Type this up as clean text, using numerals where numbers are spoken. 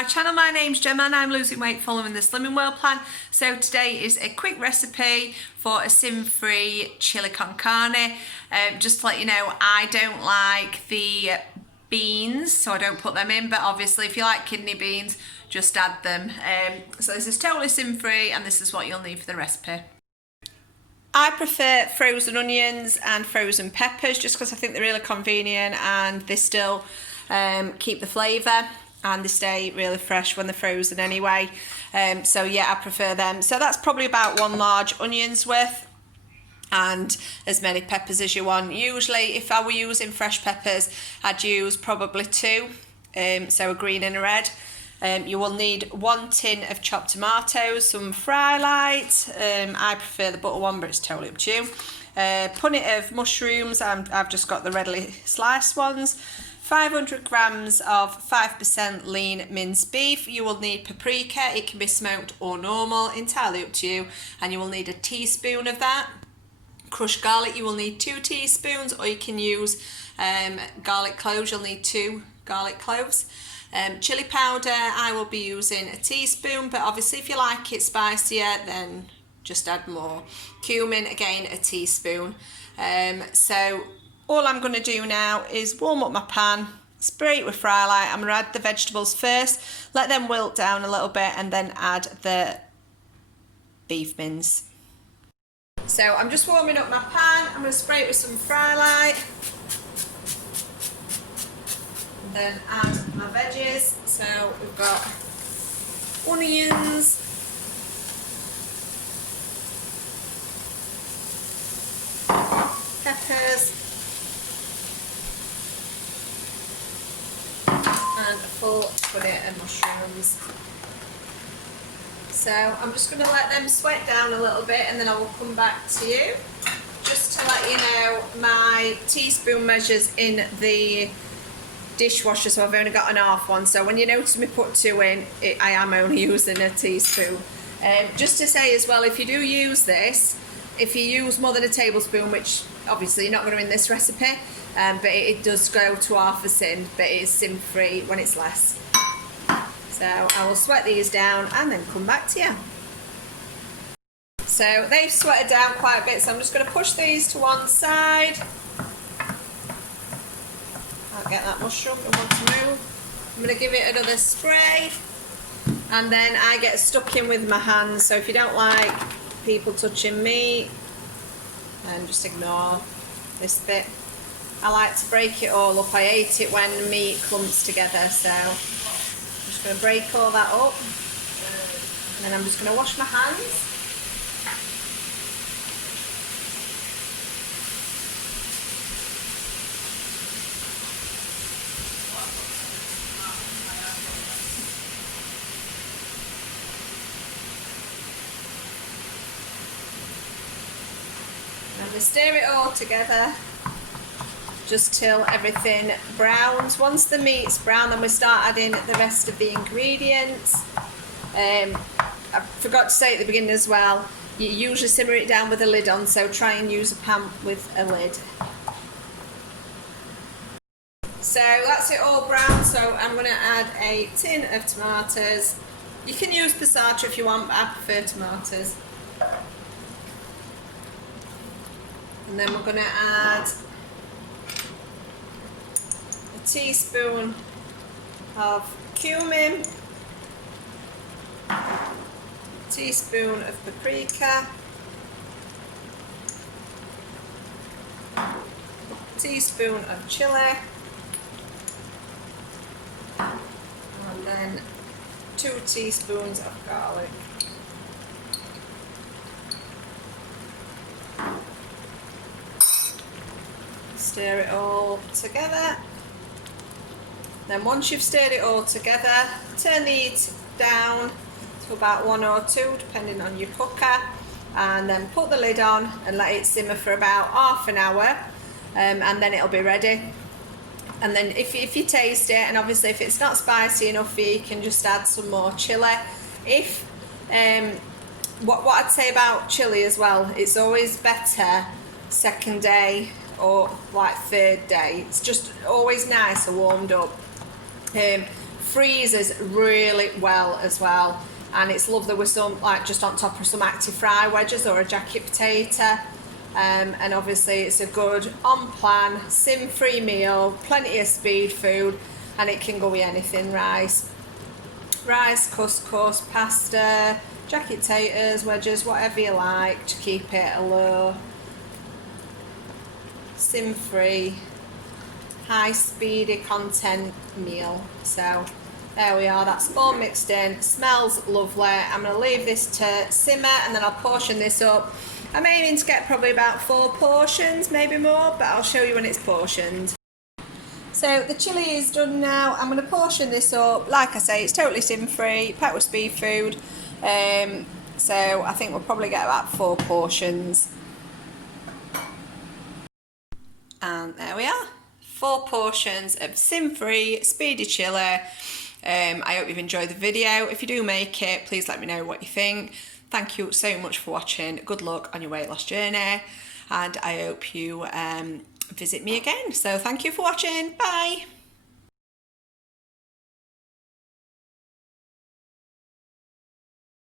my channel. My name's Gemma and I'm losing weight following the Slimming World plan. So today is a quick recipe for a sin-free chili con carne. Just to let you know, I don't like the beans, so I don't put them in, but obviously if you like kidney beans, just add them. So this is totally sin-free and this is what you'll need for the recipe. I prefer frozen onions and frozen peppers just because I think they're really convenient and they still keep the flavour and they stay really fresh when they're frozen anyway. So yeah, I prefer them. So that's probably about 1 large onion's worth and as many peppers as you want. Usually if I were using fresh peppers, I'd use probably 2, so a green and a red. You will need 1 tin of chopped tomatoes, some fry light. I prefer the butter one, but it's totally up to you. Punnet of mushrooms, I've just got the readily sliced ones. 500 grams of 5% lean minced beef. You will need paprika, it can be smoked or normal, entirely up to you. And you will need a teaspoon of that. Crushed garlic, you will need 2 teaspoons, or you can use garlic cloves, you'll need 2 garlic cloves. Chili powder, I will be using a teaspoon, but obviously if you like it spicier, then just add more. Cumin, again, a teaspoon. So all I'm going to do now is warm up my pan, spray it with fry light. I'm going to add the vegetables first, let them wilt down a little bit, and then add the beef mince. So I'm just warming up my pan. I'm going to spray it with some fry light. And then add my veggies. So we've got onions, peppers, and a full punnet of mushrooms. So I'm just going to let them sweat down a little bit and then I will come back to you. Just to let you know, my teaspoon measures in the dishwasher, so I've only got an half one. So when you notice me put 2 in, I am only using a teaspoon. Just to say as well, if you do use this, if you use more than a tablespoon, which obviously you're not going to in this recipe, but it does go to half a sin, but it is sin free when it's less. So I will sweat these down and then come back to you. So they've sweated down quite a bit, so I'm just going to push these to one side. I'll get that mushroom and want to move. I'm going to give it another spray, and then I get stuck in with my hands, so if you don't like people touching me, then just ignore this bit. I like to break it all up. I hate it when meat clumps together, so I'm just going to break all that up, and then I'm just going to wash my hands. And we stir it all together just till everything browns. Once the meat's brown, then we start adding the rest of the ingredients. I forgot to say at the beginning as well, you usually simmer it down with a lid on, so try and use a pan with a lid. So that's it all brown, so I'm going to add a tin of tomatoes. You can use passata if you want, but I prefer tomatoes. And then we're going to add a teaspoon of cumin, a teaspoon of paprika, a teaspoon of chilli, and then 2 teaspoons of garlic. Stir it all together. Then once you've stirred it all together, turn the heat down to about 1 or 2 depending on your cooker, and then put the lid on and let it simmer for about half an hour, and then it'll be ready. And then if you taste it, and obviously if it's not spicy enough for you, you can just add some more chilli. If what I'd say about chilli as well, it's always better second day or like 3rd day. It's just always nicer warmed up. freezes really well as well, and it's lovely with some, like, just on top of some active fry wedges or a jacket potato. And obviously it's a good on plan sim free meal, plenty of speed food, and it can go with anything: rice, couscous, pasta, jacket potatoes, wedges, whatever you like, to keep it a low, sim free, high speedy content meal. So there we are, that's all mixed in, smells lovely. I'm going to leave this to simmer and then I'll portion this up. I'm aiming to get probably about 4 portions, maybe more, but I'll show you when it's portioned. So the chilli is done now. I'm going to portion this up. Like I say, it's totally sim free, packed with speed food. So I think we'll probably get about 4 portions. And there we are, 4 portions of sim free speedy chilli. I hope you've enjoyed the video. If you do make it, please let me know what you think. Thank you so much for watching. Good luck on your weight loss journey, and I hope you visit me again. So thank you for watching. Bye.